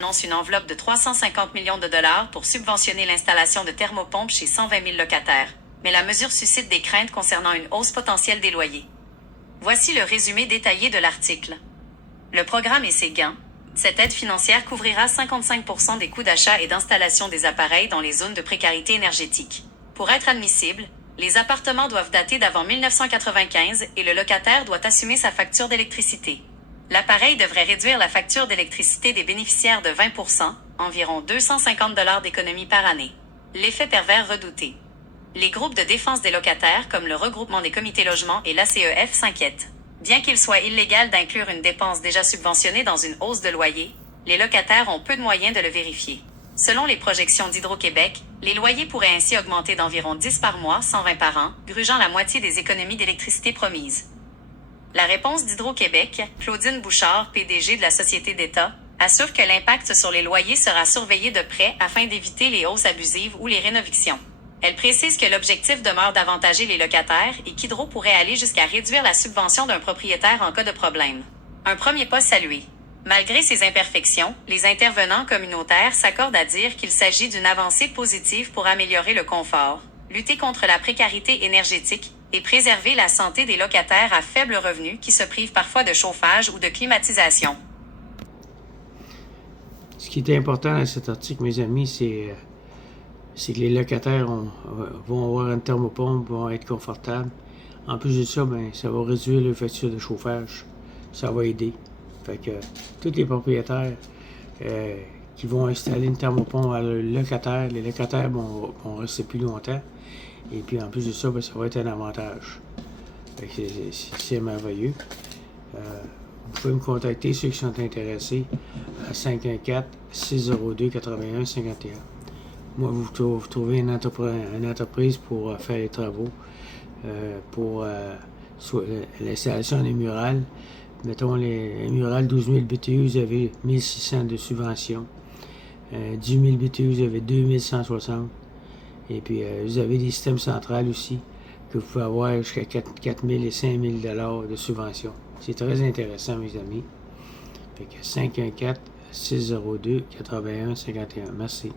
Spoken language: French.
annonce une enveloppe de 350 millions de dollars pour subventionner l'installation de thermopompes chez 120 000 locataires. Mais la mesure suscite des craintes concernant une hausse potentielle des loyers. Voici le résumé détaillé de l'article. Le programme et ses gains. Cette aide financière couvrira 55% des coûts d'achat et d'installation des appareils dans les zones de précarité énergétique. Pour être admissible, les appartements doivent dater d'avant 1995 et le locataire doit assumer sa facture d'électricité. L'appareil devrait réduire la facture d'électricité des bénéficiaires de 20%, environ 250 $ d'économie par année. L'effet pervers redouté. Les groupes de défense des locataires comme le regroupement des comités logements et l'ACEF s'inquiètent. Bien qu'il soit illégal d'inclure une dépense déjà subventionnée dans une hausse de loyer, les locataires ont peu de moyens de le vérifier. Selon les projections d'Hydro-Québec, les loyers pourraient ainsi augmenter d'environ 10 par mois, 120 par an, grugeant la moitié des économies d'électricité promises. La réponse d'Hydro-Québec, Claudine Bouchard, PDG de la Société d'État, assure que l'impact sur les loyers sera surveillé de près afin d'éviter les hausses abusives ou les rénovictions. Elle précise que l'objectif demeure d'avantager les locataires et qu'Hydro pourrait aller jusqu'à réduire la subvention d'un propriétaire en cas de problème. Un premier pas salué. Malgré ces imperfections, les intervenants communautaires s'accordent à dire qu'il s'agit d'une avancée positive pour améliorer le confort, lutter contre la précarité énergétique et préserver la santé des locataires à faible revenu qui se privent parfois de chauffage ou de climatisation. Ce qui est important dans cet article, mes amis, c'est que les locataires vont avoir une thermopompe, vont être confortables. En plus de ça, ça va réduire le facture de chauffage. Ça va aider. Fait que tous les propriétaires qui vont installer une thermopompe à leurs locataires, les locataires vont rester plus longtemps. Et puis en plus de ça, ça va être un avantage. Fait que c'est merveilleux. Vous pouvez me contacter, ceux qui sont intéressés, à 514-602-8151. Moi, vous trouvez une entreprise pour faire les travaux, pour l'installation des murales. Mettons, les murales 12 000 BTU, vous avez 1 600 de subvention. 10 000 BTU, vous avez 2 160. Et puis, vous avez des systèmes centrales aussi, que vous pouvez avoir jusqu'à 4 000 et 5 000 $ de subvention. C'est très intéressant, mes amis. Fait que 514-602-8151. Merci.